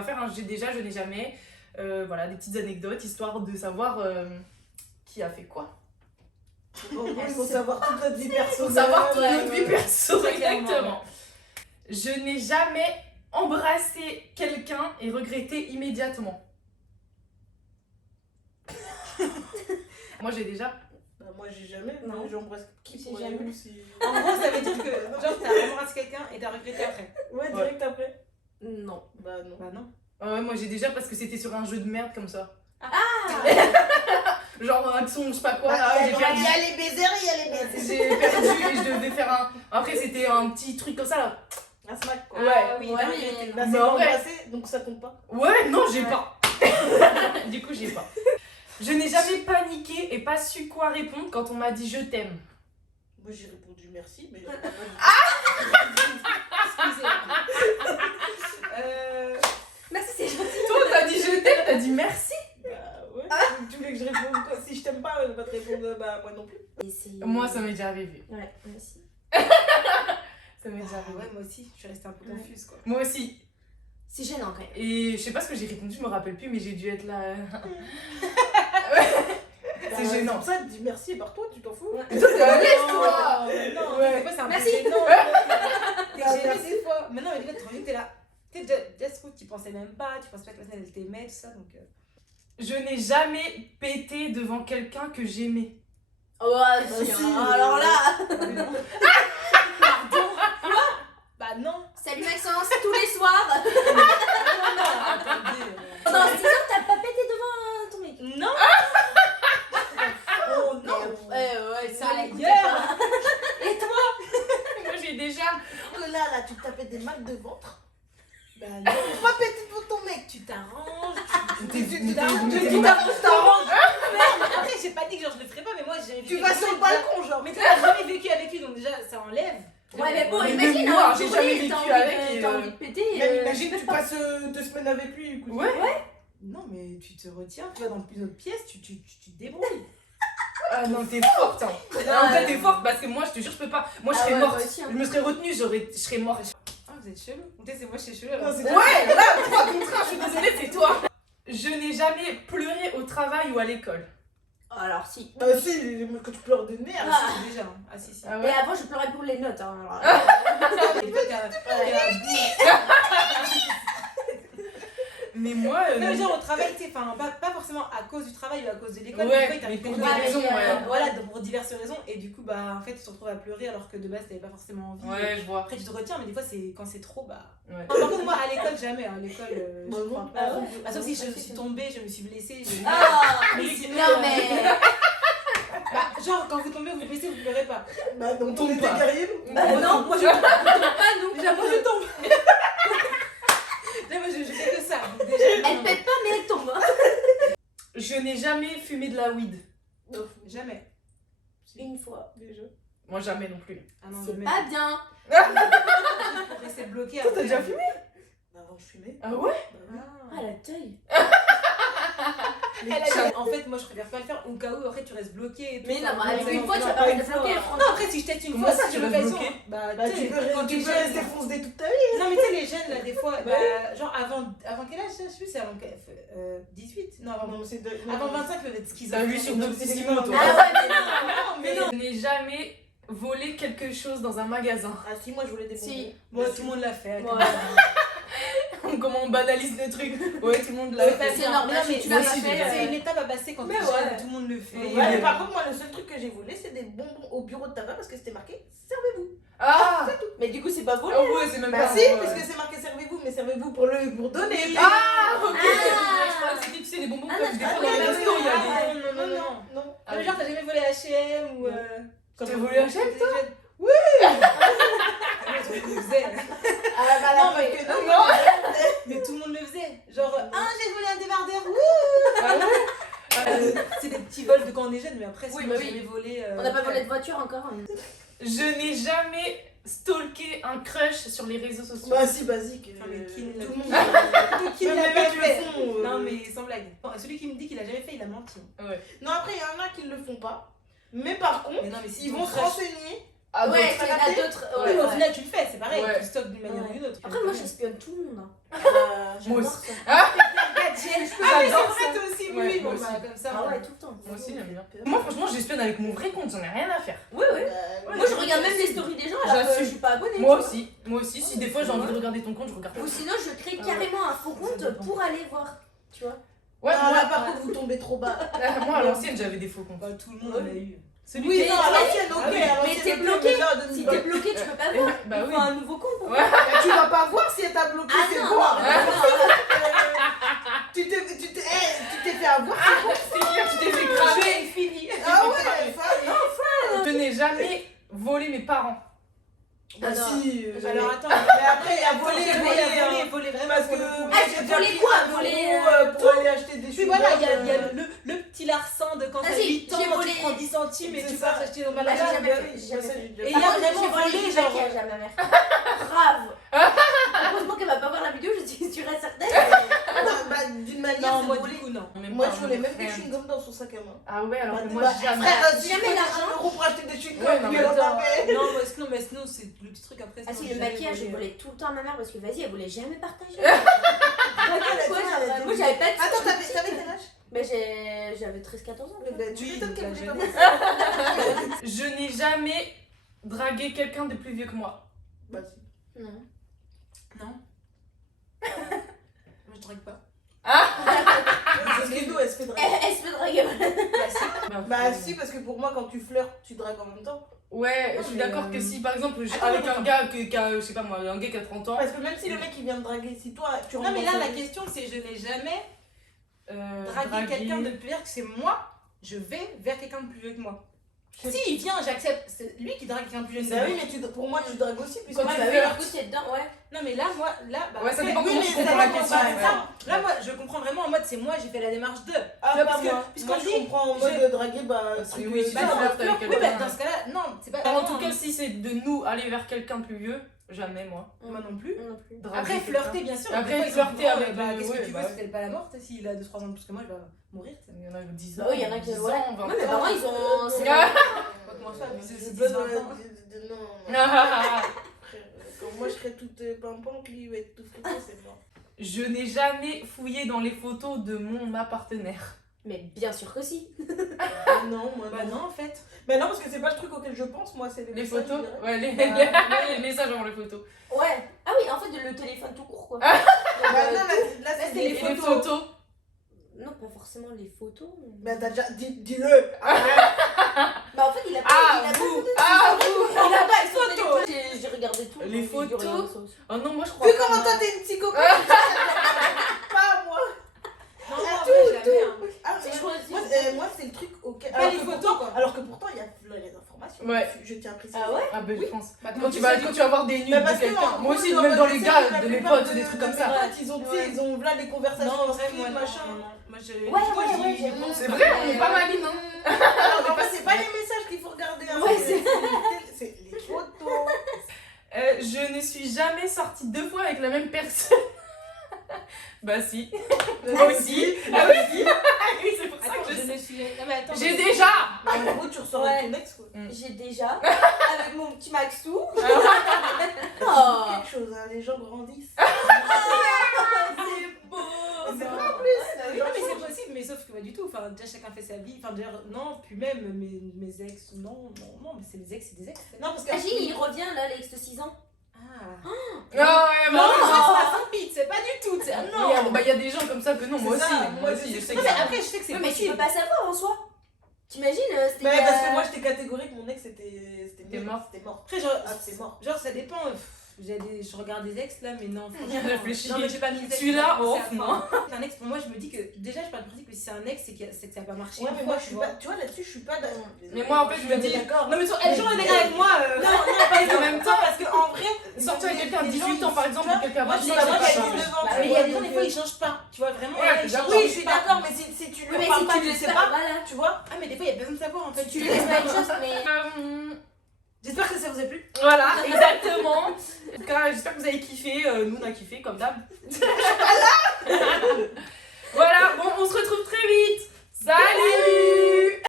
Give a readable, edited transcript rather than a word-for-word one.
va faire un je n'ai jamais. Voilà, des petites anecdotes, histoire de savoir qui a fait quoi. Il faut savoir toute notre vie personnelle. Pour savoir toute notre vie perso, Très clairement, exactement. Je n'ai jamais embrassé quelqu'un et regretté immédiatement. Moi j'ai déjà. Bah, moi j'ai jamais, Non. j'embrasse qui J'ai pour jamais. jamais. Si... En gros, ça veut dire que genre t'as embrassé quelqu'un et t'as regretté après. Ouais, direct après. Non. Bah non. Bah non. Ah ouais, moi j'ai déjà parce que c'était sur un jeu de merde comme ça. Ah Genre un son, je sais pas quoi, Bah, là, il y a les baisers, il y a les baisers. j'ai perdu et je devais faire un. Après c'était un petit truc comme ça là. Un smack quoi. Ouais. oui, Ouais, t'as mais- regretté. Bah, c'est Mais pas en vrai- embrassé, donc ça compte pas. Ouais, non, j'ai Ouais. pas. Du coup, j'ai pas. Je n'ai jamais paniqué et pas su quoi répondre quand on m'a dit je t'aime. Moi j'ai répondu merci, mais j'ai pas Excusez. Merci, c'est gentil. Toi, t'as dit je t'aime, t'as dit merci. Bah ouais. Tu voulais que je réponde quoi? Si je t'aime pas, je vais pas te répondre bah moi non plus. Et c'est- Moi, ça m'est déjà arrivé. Ouais, moi aussi. Ça m'est déjà Ah arrivé. ouais, moi aussi, je suis restée un peu confuse quoi. Moi aussi. C'est gênant quand même. Et je sais pas ce que j'ai répondu, je me rappelle plus, mais j'ai dû être là. C'est Bah, gênant. pour ça, tu dis merci et barre-toi, tu t'en fous. Ouais. Toi, t'es à l'aise, Non, toi. non, Ouais. des fois c'est un peu Merci. gênant. T'es Ah, gêné merci. des fois. Mais non, mais des fois t'es tranquille, t'es là. Tu sais, just tu pensais même pas, tu penses pas que la personne elle t'aimait, tout ça donc. Je n'ai jamais pété devant quelqu'un que j'aimais. Ouais, si, si, alors là. Bah non. Salut Maxence, tous les soirs. Attendez. Pendant 6 ans, t'as pas pété devant ton mec. Non. Oh non. Ouais, Ça ça l'écoute ailleurs. pas. Et toi? Moi, j'ai déjà. Oh là, tu te tapais des mal de ventre. Bah non. Pas péter pour ton mec. Tu t'arranges. T'es- t'arranges. Après, j'ai pas dit que genre je le ferais pas, mais moi j'ai jamais vécu. Tu vas sur le balcon, genre. Mais tu n'as jamais vécu avec lui, donc déjà ça enlève. Ouais, mais bon, Mais imagine, même moi, un j'ai jour, jamais t'as vécu envie avec de- et, T'as envie de péter. Même imagine, fais tu pas. passes 2 semaines avec lui. Écoute. Ouais. Non, mais tu te retiens, tu vas dans une autre pièce, tu te débrouilles. Ah non, t'es forte, hein. Non, toi, t'es forte parce que moi, je te jure, je peux pas. Moi, je Ah serais ouais, morte. moi aussi, hein. Je me serais retenue, je serais morte. Ah, vous êtes chelou. Peut-être c'est moi, je suis chelou. alors. Non, c'est Ouais, là, 3 contre 1, je suis désolée, c'est toi. Je n'ai jamais pleuré au travail ou à l'école. Alors, si. Bah si, quand tu pleures de nerfs. Ah. Déjà, hein. Ah si, si. Ah Et avant, je pleurais pour les notes. Hein, alors. Et toi, t'es à bout. Mais moi, Non, genre au travail, tu sais, enfin, pas forcément à cause du travail ou à cause de l'école, Ouais, des fois, il t'arrive mais pour quelque des chose. raisons, ouais. Voilà, donc pour diverses raisons, et du coup, bah, en fait, tu te retrouves à pleurer alors que de base, t'avais pas forcément envie. Ouais, je vois. Après, tu te retiens, mais des fois, c'est quand c'est trop, bah. Ouais. Par contre, moi, à l'école, jamais. À l'école, je Bah, crois non. pas. Ah ouais. Ah, sauf si je suis tombée, je me suis blessée. Ah, Mais sinon, non, mais. Bah, genre, quand vous tombez, vous vous blessez, vous pleurez pas. Bah donc tombe on était pas. guerriers, nous. Bah, non, moi je tombe pas, nous. Déjà, moi, je tombe. Déjà, moi, je fais que ça. Donc, déjà, Elle pète pas, mais elle tombe. hein. Je n'ai jamais fumé de la weed. Jamais. Une fois. Déjà. Moi, jamais non plus. Ah non, C'est jamais. pas bien. Pour rester bloqué. Toi, t'as après. déjà fumé? Bah avant je fumais. Ah ouais? Ah, la taille. En fait, moi je préfère pas le faire au cas où après tu restes bloqué. Et tout. Mais non, Enfin, mais avec non, une fois, non, tu vas pas pas une rester fois. bloqué, Non, franchement. après si je teste une Comment fois, ça, si tu j'ai restes l'occasion. bloqué? Bah, Bah tu sais, tu quand peux t'es rester jeune. foncé toute ta vie. Non, mais tu sais, les jeunes là, des fois, bah, genre avant quel âge ça, je sais plus, c'est avant 18? Non, avant, Non, c'est de... avant 25, peut-être T'as schizophrène. vu sur Donc, Doctissimo, c'est- toi? Ah ouais, mais non. Non, mais non. Je n'ai jamais volé quelque chose dans un magasin. Ah si, moi je voulais des bonbons. Si. Moi, tout le monde l'a fait. Ouais. Comment on banalise le truc? Ouais, tout le monde l'a Ouais, fait. C'est normal, mais tu moi l'as pas aussi, fait, c'est une étape à passer quand Mais t'es ouais. jeune, tout le monde le fait. Ouais, mais par contre, moi, le seul truc que j'ai volé, c'est des bonbons au bureau de tabac parce que c'était marqué servez-vous. Ah! Mais du coup, c'est pas volé. Ah ouais, c'est même Bah pas. si, parce que c'est marqué servez-vous, mais servez-vous pour donner. Ah! Ok! Ah. Je crois que c'était, tu sais, les bonbons Ah, comme des ah, fois dans ouais, les ouais, restos, il y a ouais, des. Non, non, non. Non. Ah Mais oui. genre, t'as jamais volé H&M ou. T'as volé H&M, toi? Oui. Tout le monde le faisait. Ah bah Non, la mais- preuve que non. Non. Mais tout le monde le faisait. Genre, j'ai volé un débardeur. Ah ouais? C'est des petits vols de quand on est jeune, mais après, Oui, sinon, bah j'ai oui. jamais volé. On n'a pas volé de voiture encore. hein. Je n'ai jamais stalké un crush sur les réseaux sociaux. Bah si, basique. Ah, mais qui ne l'a tout le fait monde. Qui Même l'a les pas mecs le fait. font. Non, mais sans blague. Bon, celui qui me dit qu'il a jamais fait, il a menti. Non, après, il y en a qui le font pas. Mais par contre, Mais non, mais si ils ton vont se crush- renseigner à Ouais, d'autres. il y en a d'autres. Oui, Ouais, mais au ouais. final, tu le fais, c'est pareil, Ouais. tu stockes d'une manière ou d'une autre. Après, moi, j'espionne tout le monde. Moi J'adore aussi. ça. Ah, mais c'est J'adore vrai, ça. toi aussi, oui, Ouais, oui, moi bon, aussi. bah, comme ça. Ah ouais, tout le temps. Moi aussi, j'aime bien. Moi, franchement, j'espionne avec mon vrai compte, j'en ai rien à faire. Oui, oui. Moi, je regarde même les stories des gens alors que J'assume. je suis pas abonnée. Moi tu vois. aussi, moi aussi. Si des fois j'ai envie de regarder ton compte, je regarde. Ou sinon, je crée Ah ouais. carrément un faux Ça compte dépend. pour aller voir. Tu vois. Ouais, Non, moi, là, par contre, vous tombez trop bas. moi à l'ancienne, j'avais des faux comptes. Bah, tout le monde en a eu. Celui Oui, qui non, à l'ancienne, ok. Ah oui. à Mais l'ancienne, t'es ok, bloqué. mais là, Si t'es bloqué, tu peux pas voir. Bah Il oui. faut un nouveau compte. Ouais. Mais tu vas pas voir si elle t'a bloqué, Ah c'est non, bon. non, Tu t'es fait avoir. C'est clair, tu t'es fait cramer. Fini. Ah ouais, ça, non. Je n'ai jamais volé mes parents. Bah non. si. Alors attends, Mais après, il y a volé, voler vraiment. Parce que pour le coup. moi, Ah, j'ai voler déjà quoi? pris Voler, 1 euro, pour aller acheter des Puis chewing-gums. voilà, il y a le petit larcin de quand Ah t'as si, 8 ans, j'ai tu volé. prends 10 centimes et C'est tu ça. pars acheter au Ah, magasin. j'ai jamais bah fait. oui, J'ai jamais ça, fait. j'ai déjà Et il y Par a contre, vraiment j'ai volé volé, du genre. maquillage à ma mère. Grave. Heureusement qu'elle va pas voir la vidéo, je suis sûre et certaine. Bah, d'une manière, Non, c'est moi volé. du coup, non. Moi, je voulais même des chewing-gums dans son sac à main. Ah ouais, alors que moi Bah, jamais. frère, si Jamais jamais l'argent. l'argent euro pour acheter des chewing-gums, Ouais, non, lui, mais on attends. avait. Non, mais sinon, c'est le petit truc après. Ah si, sinon, le j'ai maquillage, je volé. volais tout le temps à ma mère parce que vas-y, elle voulait jamais partager. Moi, Moi, j'avais pas de Attends, t'avais quel âge? Mais j'avais 13-14 ans. Tu Oui, m'étonnes qu'elle donc, voulait là, pas. Je n'ai jamais dragué quelqu'un de plus vieux que moi. Bah si. Non. Non. Moi, je drague pas. Parce que nous, elle se fait draguer. Elle se fait draguer. Bah si, parce que pour moi, quand tu flirtes, tu dragues en même temps. Ouais, Non, je suis mais, d'accord que si par exemple, attends, avec attends. un gars qui a, je sais pas moi, un gars qui a 30 ans. Parce que même si le mec il vient de draguer, si toi tu Non, rentres mais dans là, son la lit- question, c'est je n'ai jamais Draguer. dragué quelqu'un de plus vieux que c'est moi. Je vais vers quelqu'un de plus vieux que moi. Si il vient, j'accepte. C'est lui qui drague quelqu'un de plus vieux que Bah moi. oui, mais pour moi, tu dragues aussi. Puisque Quand tu tu flirtes. flirtes. Du coup, t'es dedans, ouais. Non, mais là, moi, là. Bah, Ouais, ça après, dépend oui, comment mais tu ça comprends la dépend, question. bah, ouais. ça. Là, moi, je comprends vraiment en mode, c'est moi, j'ai fait la démarche de. Ah, Tu vois, pas parce que- moi. puisqu'on Moi, je dit, comprends en mode de draguer, bah. C'est- truc, oui, si bah, tu non, flirtes avec Oui, quelqu'un. bah, dans ce cas-là, non, c'est pas. En tout cas, si c'est de nous aller vers quelqu'un de plus vieux, jamais moi. Moi non plus. Non plus. Draguer Après, quelqu'un. flirter, bien sûr. Après, des fois, ils sont flirter grands, avec bah, le- qu'est-ce ouais, que tu veux, bah si t'es pas la morte, s'il a 2-3 ans de plus que moi, je vais mourir. Il y en a 10 ans. Oui, il y en a qui. 10 Voilà. ans, 20 Ouais, mes parents, ils ont. c'est- Ah. Pas que moi, ça, mais c'est Je 10 donne, 20 ans. non. Ah. Frère, quand moi je serais toute pimpante, lui il va être tout frité, c'est mort. Je n'ai jamais fouillé dans les photos de ma partenaire. Mais bien sûr que si. Ah non, moi Bah non, en fait. Bah non, parce que c'est pas le truc auquel je pense, moi, c'est Les messages, photos je dirais. Ouais, les, les messages avant les photos. Ouais. Ah oui, en fait, le téléphone tout court, quoi. Bah non, là c'est c'est les Et les photos. photos. Non, pas forcément les photos. Bah t'as déjà. Dis-le. Bah en fait, il a pas. Ah, il a vous. pas Ah, il a pas son téléphone. J'ai regardé tout. Les j'ai dû photos. regarder ça aussi. Oh non, moi je crois Vu pas, comment moi. toi t'es une psychopathe. Pas moi. Non, non, Ah, en vrai, jamais. hein. Ah, C'est ouais. chaud aussi. Moi c'est le truc auquel. Pas Alors les que photos, pourtant- quoi. Alors que pourtant il y a les informations. Ouais. Je tiens à préciser. Ah ouais. Ah ben je pense. Bah, Quand tu vas voir des nudes Bah, de parce que quelqu'un. en Moi gros, aussi, dans même votre dans les lycée, gars, la de mes plupart potes, des trucs comme mes ça. potes, ils ont, tu sais, Ouais. ils ont là des conversations Non, en vrai, inscrites, moi, non, machin. non, non. Moi, j'ai. Ouais, moi, ouais, j'y- ouais, j'y j'aime pense. C'est bien. vrai, Ouais, on est pas ouais. mal, non Alors, en fait, c'est pas les messages qu'il faut regarder. Hein, Ouais, c'est les photos. Je ne suis jamais sortie 2 fois avec la même personne. Bah si. Moi aussi. Ah oui, oui, c'est pour ça Attends, que je je sais. me suis. Non, mais attends. J'ai mais- déjà. Bah, en gros, tu ressors avec ton ex, quoi. J'ai déjà. Avec mon petit Maxou. Oh. Quelque chose, hein, les gens grandissent. C'est beau. C'est vrai, en Non, plus. mais c'est possible, mais sauf que pas du tout. Enfin, déjà chacun fait sa vie. Enfin, d'ailleurs, non, puis même mes ex, non, mais c'est les ex, c'est des ex. Non, parce que. Imagine, il revient là, l'ex de 6 ans. Ah. Ah ouais, Non, bah, c'est pas pite, c'est pas du tout. c'est- non. Bah il y a des gens comme ça que non, moi C'est aussi. ça, Moi moi, aussi, je je sais Non, que. mais après, je sais que c'est Oui, mais tu possible. peux pas savoir en soi. T'imagines, c'était. Mais parce que moi, j'étais catégorique, mon ex c'était mort. C'était mort. Après, genre, Ah, c'est mort. genre, ça dépend. Je regarde des ex là, mais non, franchement. Réfléchis. Non, mais j'ai pas mis d'ex. Celui-là, c'est off, à non. fond. Un ex, pour moi, je me dis que déjà, je pars du principe que si c'est un ex, c'est que ça n'a pas marché. Ouais, une mais fois, moi, je suis pas. Tu vois, là-dessus, je suis pas d'accord. Mais moi, en fait, je me dis. d'accord. Non, mais les gens étaient avec moi. Non, pas En même temps, parce qu'en vrai, sortir avec quelqu'un à les 18 gens, ans par ils- exemple, tu ou quelqu'un à moi, 20 je ans, suis c'est pas pas qui a ça. 19 ans, Bah, tu mais il y vois, a des gens, des donc, fois, ils changent pas. Tu vois, vraiment. Ouais, là, je ils suis changent. Oui, je suis d'accord, mais si tu Oui, le mais parles si pas, tu tu le sais sais pas, pas, voilà. tu vois. Ah, mais des fois, il y a besoin de savoir en fait. Tu lui laisses pas une chance, mais. J'espère que ça vous a plu. Voilà, exactement. En tout cas, j'espère que vous avez kiffé. Nous, on a kiffé, comme d'hab. Voilà, bon, on se retrouve très vite. Salut!